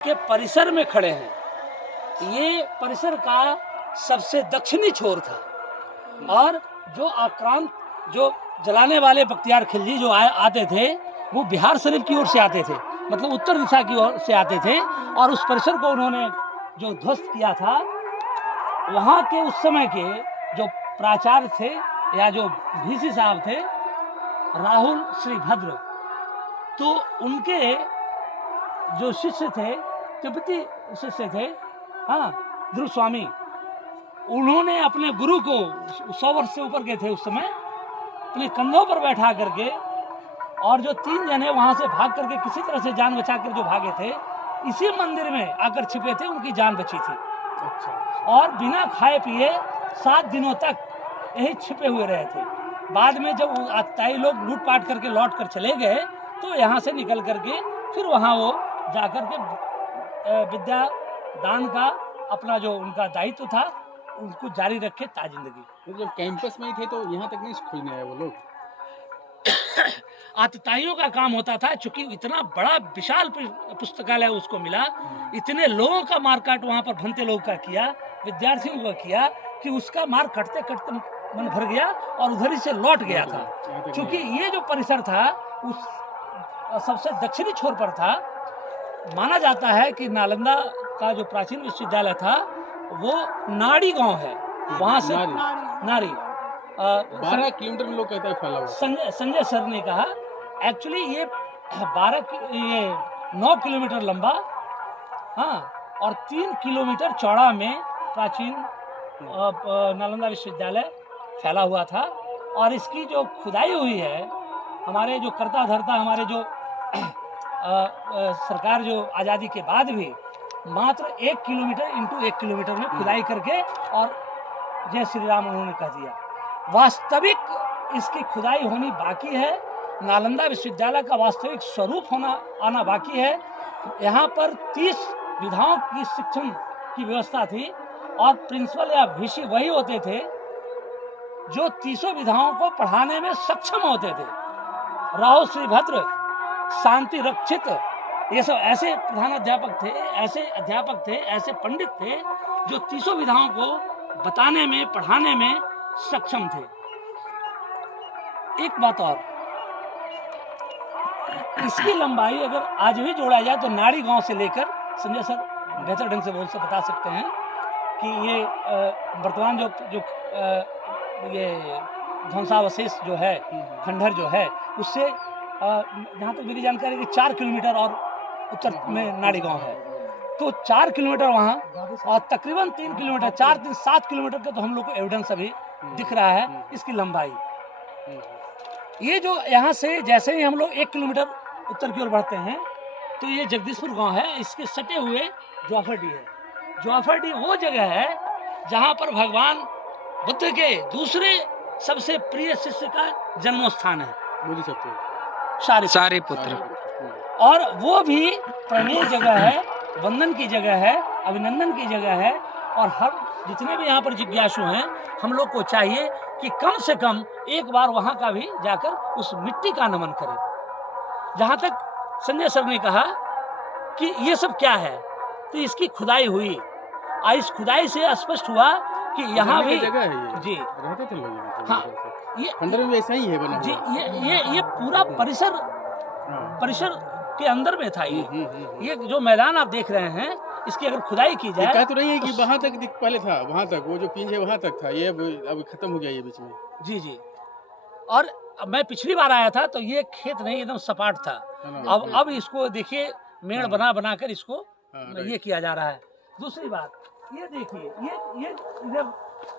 के परिसर में खड़े हैं। ये परिसर का सबसे दक्षिणी छोर था और जो आक्रांत जो जलाने वाले बख्तियार खिलजी जो आते थे वो बिहार शरीफ की ओर से आते थे, मतलब उत्तर दिशा की ओर से आते थे और उस परिसर को उन्होंने जो ध्वस्त किया था, वहाँ के उस समय के जो प्राचार्य थे या जो VC साहब थे राहुल श्रीभद्र, तो उनके जो शिष्य थे, तिब्बती शिष्य थे, हाँ, ध्रुव स्वामी, उन्होंने अपने गुरु को 100 वर्ष से ऊपर के थे उस समय, अपने कंधों पर बैठा करके, और जो 3 जने वहाँ से भाग करके किसी तरह से जान बचा कर जो भागे थे, इसी मंदिर में आकर छिपे थे, उनकी जान बची थी। अच्छा। और बिना खाए पिए 7 दिनों तक यही छिपे हुए रहे थे। बाद में जब ताई लोग लूटपाट करके लौट कर चले गए तो यहाँ से निकल करके फिर वहाँ वो जाकर के विद्या दान का अपना जो उनका दायित्व था उनको जारी रखे ताजिंदगी। तो जब कैंपस में ही थे तो यहाँ तक नहीं खोजने आए वो लोग? आतताइयों का काम होता था, चूंकि इतना बड़ा विशाल पुस्तकालय उसको मिला, इतने लोगों का मारकाट वहाँ पर भंते लोग का किया, विद्यार्थियों का किया कि उसका मार कटते कटते मन भर गया और उधर ही से लौट गया था। क्योंकि ये जो परिसर था उस सबसे दक्षिणी छोर पर था। माना जाता है कि नालंदा का जो प्राचीन विश्वविद्यालय था वो नाड़ी गांव है, वहाँ से नारी 12 किलोमीटर में लोग कहते हैं फैला हुआ। संजय सर ने कहा एक्चुअली ये 9 किलोमीटर लंबा, हाँ, और 3 किलोमीटर चौड़ा में प्राचीन नालंदा विश्वविद्यालय फैला हुआ था। और इसकी जो खुदाई हुई है, हमारे जो कर्ता धर्ता, हमारे जो सरकार जो आज़ादी के बाद भी मात्र 1 किलोमीटर इंटू 1 किलोमीटर में खुदाई करके और जय श्री राम उन्होंने कह दिया। वास्तविक इसकी खुदाई होनी बाकी है, नालंदा विश्वविद्यालय का वास्तविक स्वरूप आना बाकी है। यहाँ पर 30 विधाओं की शिक्षण की व्यवस्था थी और प्रिंसिपल या VC वही होते थे जो 30 विधाओं को पढ़ाने में सक्षम होते थे। राहुल श्रीभद्र, शांति रक्षित, ये सब ऐसे प्रधानाध्यापक थे, ऐसे अध्यापक थे, ऐसे पंडित थे जो 30 विधाओं को बताने में, पढ़ाने में सक्षम थे। एक बात और, इसकी लंबाई अगर आज भी जोड़ा जाए तो नाड़ी गांव से लेकर, संजय सर बेहतर ढंग से बता सकते हैं कि ये वर्तमान जो ये ध्वंसावशेष जो है, खंडहर जो है, उससे जहाँ तक मेरी जानकारी कि 4 किलोमीटर और उत्तर में नाड़ी गांव है, तो 4 किलोमीटर वहाँ और तकरीबन 3 किलोमीटर, 7 किलोमीटर का तो हम लोग को एविडेंस अभी दिख रहा है इसकी लंबाई। ये जो यहाँ से जैसे ही हम लोग 1 किलोमीटर उत्तर की ओर बढ़ते हैं तो ये जगदीशपुर गांव है, इसके सटे हुए ज्वाफरडी है। ज्वाफरडी वो जगह है जहाँ पर भगवान बुद्ध के दूसरे सबसे प्रिय शिष्य का जन्म स्थान है, सारिपुत्र, और वो भी प्रणीय जगह है, वंदन की जगह है, अभिनंदन की जगह है। और हम जितने भी यहाँ पर जिज्ञासु हैं, हम लोग को चाहिए कि कम से कम एक बार वहाँ का भी जाकर उस मिट्टी का नमन करें। जहाँ तक संजय सर ने कहा कि ये सब क्या है, तो इसकी खुदाई हुई और इस खुदाई से स्पष्ट हुआ कि यहाँ भी जगह है ये। जी रहते थे लोग। हाँ, ये खंडहर में ऐसा ही है बना जी, ये पूरा परिसर के अंदर में था। ये जो मैदान आप देख रहे हैं, इसकी अगर खुदाई की जाए, कह तो नहीं है कि वहाँ तक पहले था, वहाँ तक वो जो पिंज है वहाँ तक था, ये अब खत्म हो गया ये बीच में। जी। और मैं पिछली बार आया था तो ये खेत नहीं, एकदम सपाट था। अब इसको देखिए मेड़ बना कर इसको ये किया जा रहा है। दूसरी बात ये देखिए, ये इधर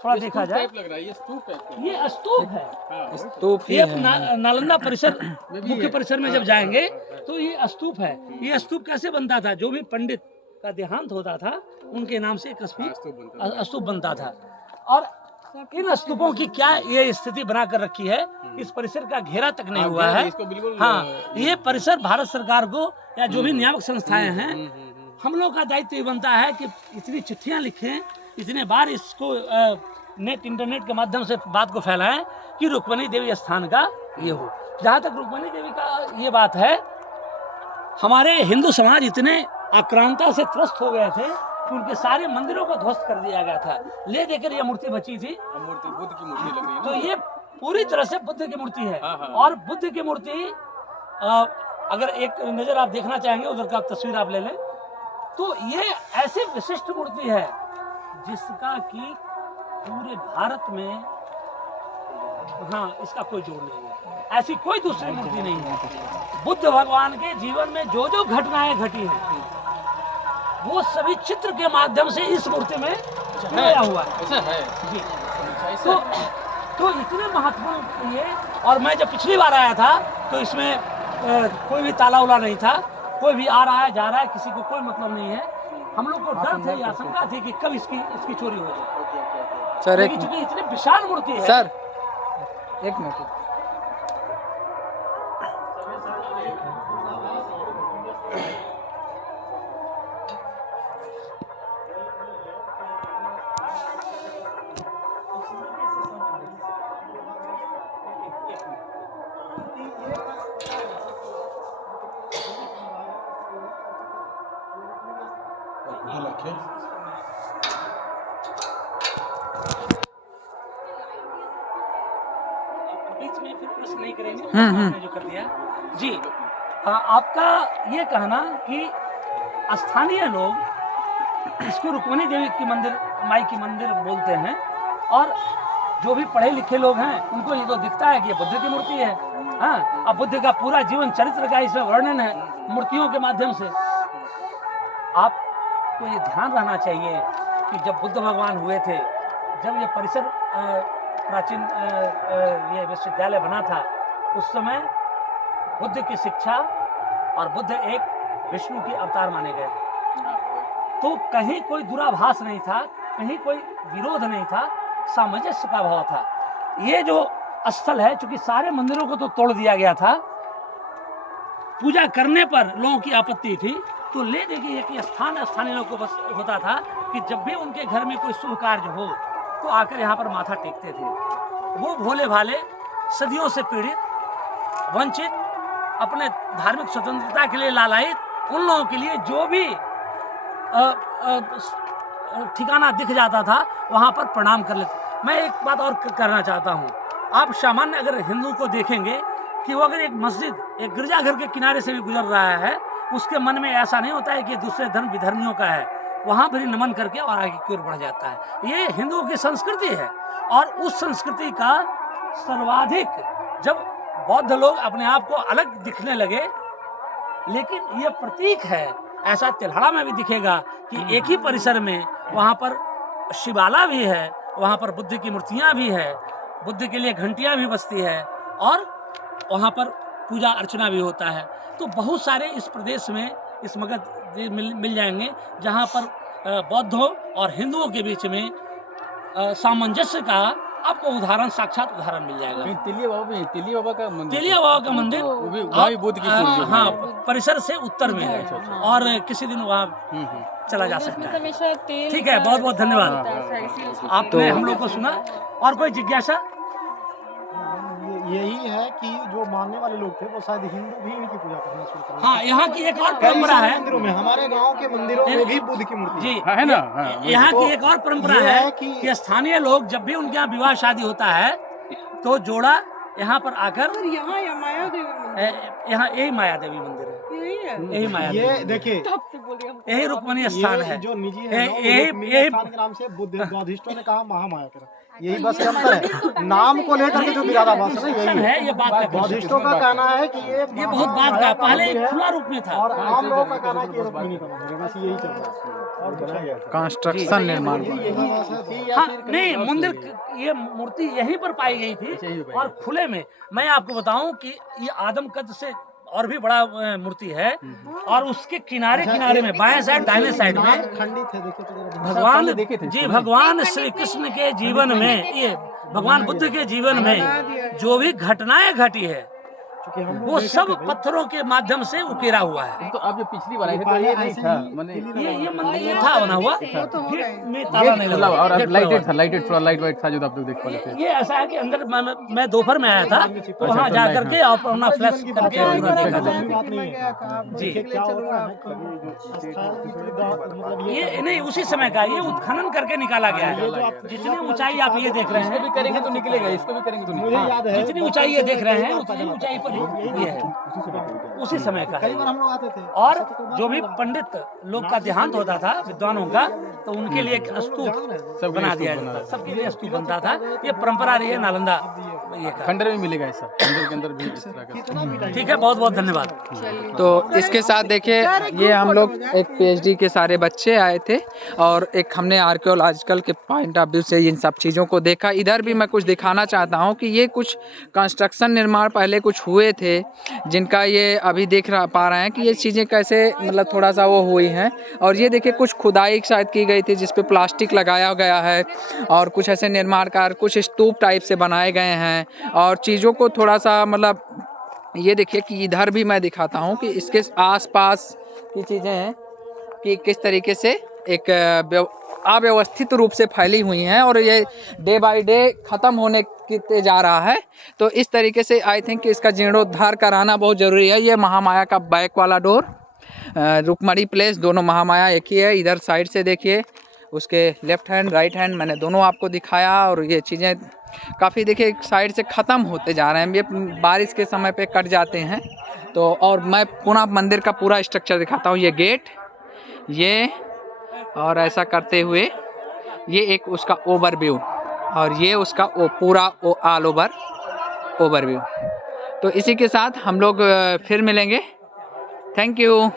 थोड़ा देखा जाए, लग रहा है ये स्तूप है, ये स्तूप है। स्तूप ये नालंदा परिसर मुख्य परिसर में जब जाएंगे तो ये स्तूप है। ये स्तूप कैसे बनता था? जो भी पंडित का देहांत होता था उनके नाम से एक स्तूप बनता था। और इन स्तूपों की क्या ये स्थिति बना कर रखी है, इस परिसर का घेरा तक नहीं हुआ है। हाँ, ये परिसर भारत सरकार को या जो भी नियामक संस्थाएं हैं, हम लोग का दायित्व ये बनता है कि इतनी चिट्ठियां लिखें, इतने बार इसको नेट इंटरनेट के माध्यम से बात को फैलाएं कि रुक्मणी देवी स्थान का ये हो। जहाँ तक रुक्मणी देवी का ये बात है, हमारे हिंदू समाज इतने आक्रांता से त्रस्त हो गए थे कि उनके सारे मंदिरों को ध्वस्त कर दिया गया था। ले देकर ये मूर्ति बची थी, मूर्ति बुद्ध की मूर्ति लग रही है तो ना? ये पूरी तरह से बुद्ध की मूर्ति है। हाँ, हाँ। और बुद्ध की मूर्ति अगर एक नज़र आप देखना चाहेंगे, उधर का तस्वीर आप ले लें, तो ये ऐसी विशिष्ट मूर्ति है जिसका कि पूरे भारत में, हाँ, इसका कोई जोड़ नहीं है, ऐसी कोई दूसरी मूर्ति नहीं है। बुद्ध भगवान के जीवन में जो जो घटनाएं घटी हैं वो सभी चित्र के माध्यम से इस मूर्ति में छाया हुआ है। ऐसा है जी। ऐसा तो इतने महत्वपूर्ण ये, और मैं जब पिछली बार आया था तो इसमें कोई भी ताला उला नहीं था, कोई भी आ रहा है जा रहा है, किसी को कोई मतलब नहीं है। हम लोग को डर थे, आशंका थी कि कब इसकी चोरी हो जाए। सर लेकिन चूंकि इतनी विशाल मूर्ति है। सर एक मिनट, बीच में फिर प्रश्न नहीं करेंगे, आपने जो कर दिया। जी, आपका ये कहना कि स्थानीय लोग इसको रुक्मिणी देवी की मंदिर, माई की मंदिर बोलते हैं, और जो भी पढ़े लिखे लोग हैं उनको ये तो दिखता है कि ये बुद्ध की मूर्ति है। हाँ, अब बुद्ध का पूरा जीवन चरित्र का इसमें वर्णन है मूर्तियों के माध्यम से। आपको ये ध्यान रहना चाहिए कि जब बुद्ध भगवान हुए थे, जब ये परिसर प्राचीन ये विश्वविद्यालय बना था, उस समय बुद्ध की शिक्षा, और बुद्ध एक विष्णु की अवतार माने गए, तो कहीं कोई दुराभास नहीं था, कहीं कोई विरोध नहीं था, सामंजस्य का भाव था। ये जो स्थल है, चूंकि सारे मंदिरों को तो तोड़ दिया गया था, पूजा करने पर लोगों की आपत्ति थी, तो ले देखिए कि स्थानीय लोगों को बस होता था कि जब भी उनके घर में कोई शुभ कार्य हो तो आकर यहाँ पर माथा टेकते थे। वो भोले भाले, सदियों से पीड़ित, वंचित, अपने धार्मिक स्वतंत्रता के लिए लालायित, उन लोगों के लिए जो भी ठिकाना दिख जाता था वहाँ पर प्रणाम कर लेते। मैं एक बात और करना चाहता हूँ, आप सामान्य अगर हिंदू को देखेंगे कि वो अगर एक मस्जिद, एक गिरजाघर के किनारे से भी गुजर रहा है, उसके मन में ऐसा नहीं होता है कि दूसरे धर्म विधर्मियों का है, वहाँ पर ही नमन करके और आगे की ओर बढ़ जाता है। ये हिंदुओं की संस्कृति है, और उस संस्कृति का सर्वाधिक, जब बौद्ध लोग अपने आप को अलग दिखने लगे, लेकिन ये प्रतीक है, ऐसा तिल्हड़ा में भी दिखेगा कि एक ही परिसर में वहाँ पर शिवाला भी है, वहाँ पर बुद्ध की मूर्तियाँ भी है, बुद्ध के लिए घंटियाँ भी बजती है, और वहाँ पर पूजा अर्चना भी होता है। तो बहुत सारे इस प्रदेश में, इस मगध मिल जाएंगे जहाँ पर बौद्धों और हिंदुओं के बीच में सामंजस्य का आपको उदाहरण, साक्षात उदाहरण मिल जाएगा। तिलिया बाबा का मंदिर, तिलिया बाबा का मंदिर वो भी वहाँ भी बुद्ध की पूजा है। हाँ, परिसर से उत्तर में है, और किसी दिन वहाँ चला जा सकता है। ठीक है, बहुत बहुत धन्यवाद, आपने हम लोग को सुना। और कोई जिज्ञासा? यही है कि जो मानने वाले लोग थे वो शायद हिंदू भी इनकी पूजा करना शुरू कर दिया। हाँ, यहाँ की एक और परंपरा है, मंदिरों में, हमारे गांव के मंदिरों में भी बुद्ध की मूर्ति जी है ना। यहाँ की एक और परंपरा ये है है कि स्थानीय लोग जब भी उनके यहाँ विवाह शादी होता है तो जोड़ा यहाँ पर आकर, यहाँ माया देवी मंदिर, यहाँ यही माया देवी मंदिर है, यही है। यही माया ये देवी, देखिए, यही रुक्मिणी स्थान है। जो निजी है ना, वो यही रुक्मिणी स्थान के नाम से बौद्धिस्टों ने कहा महामाया करा, यही बस अंतर है। नाम को लेकर के जो विरोधाभास है ना, यही है, ये बात का बौद्धिस्टों का कहना है कि ये बहुत बात का, पहले खुला रूप में था, और आम लोगों का कहना है कि ये रुक्मिणी का मंदिर है। बस यही चल रहा है, और कुछ नहीं है। कंस्ट्रक्शन निर्माण हाँ, नहीं, मंदिर, ये मूर्ति यहीं पर पाई गई थी, और खुले में। मैं आपको बताऊं कि ये आदम कद से और भी बड़ा मूर्ति है, और उसके किनारे किनारे में, बाएं साइड दाहिने साइड में खंडित है। देखिए तो भगवान जी, भगवान श्री कृष्ण के जीवन में, ये भगवान बुद्ध के जीवन में जो भी घटनाएं घटी है, क्योंकि हम लोग वो देखे सब थे भाई, पत्थरों के माध्यम से उकेरा हुआ है। तो आप जो पिछली बार आए थे तो पहले ये नहीं ऐसे था ही मैंने ये मंदिर ये था बना हुआ, वो तो हो गेट गए। में ताला नहीं लगा, और गेट लाइटेड खुला था, लाइटेड थोड़ा लाइट वाइट था जो आप लोग देख पा रहे थे। ये ऐसा है कि अंदर मैं दोपहर में आया था, तो वहाँ तो जा लाइट, करके आप अपना फ्लैश करके अच्छा, एक पूरा बार देखा आप था। बताया बात कि नहीं मैं है। गया था, आप जी। देखने के लिए चलूंगा आपको। मतलब ये नहीं उसी समय का, ये उत्खनन करके निकाला गया ये जो है। आप जितनी ऊंचाई आप ये देख रहे इसको भी हैं, करेंगे तो निकलेगा, इसको भी करेंगे तो मुझे निकलेगा। याद है जितनी ऊंचाई ये देख रहे हैं उतनी ऊंचाई पर ही ये है, उसी समय का है कई बार हम लोग आते थे और जो भी पंडित लोग का देहांत होता था विद्वानों का, तो उनके लिए एक स्तूप सब बना दिया जाता, सबके लिए स्तूप बनता था। ये परंपरा रही है नालंदा ये का। खंडर में मिलेगा ऐसा, खंडर के अंदर भी इस तरह का। ठीक है, बहुत बहुत धन्यवाद। तो इसके साथ देखिए ये हम लोग एक पीएचडी के सारे बच्चे आए थे और एक हमने आर्कियोलॉजिकल के पॉइंट ऑफ व्यू से इन सब चीज़ों को देखा। इधर भी मैं कुछ दिखाना चाहता हूँ कि ये कुछ कंस्ट्रक्शन निर्माण पहले कुछ हुए थे, जिनका ये अभी पा रहे हैं कि ये चीज़ें कैसे मतलब थोड़ा सा वो हुई हैं। और ये देखिए कुछ खुदाई शायद की गई थी जिस पे प्लास्टिक लगाया गया है और कुछ ऐसे निर्माण कार्य कुछ स्तूप टाइप से बनाए गए हैं और चीज़ों को थोड़ा सा मतलब ये देखिए कि इधर भी मैं दिखाता हूँ कि इसके आसपास की चीज़ें हैं कि किस तरीके से एक अव्यवस्थित रूप से फैली हुई हैं और ये डे बाय डे ख़त्म होने की जा रहा है। तो इस तरीके से आई थिंक कि इसका जीर्णोद्धार कराना बहुत ज़रूरी है। ये महामाया का बैक वाला डोर, रुकमणी प्लेस, दोनों महामाया एक ही है। इधर साइड से देखिए, उसके लेफ्ट हैंड राइट हैंड मैंने दोनों आपको दिखाया और ये चीज़ें काफ़ी देखिए साइड से ख़त्म होते जा रहे हैं, ये बारिश के समय पे कट जाते हैं। तो और मैं पुनः मंदिर का पूरा स्ट्रक्चर दिखाता हूँ। ये गेट, ये और ऐसा करते हुए ये एक उसका ओवरव्यू और ये उसका पूरा ऑल ओवर ओवरव्यू। तो इसी के साथ हम लोग फिर मिलेंगे। Thank you.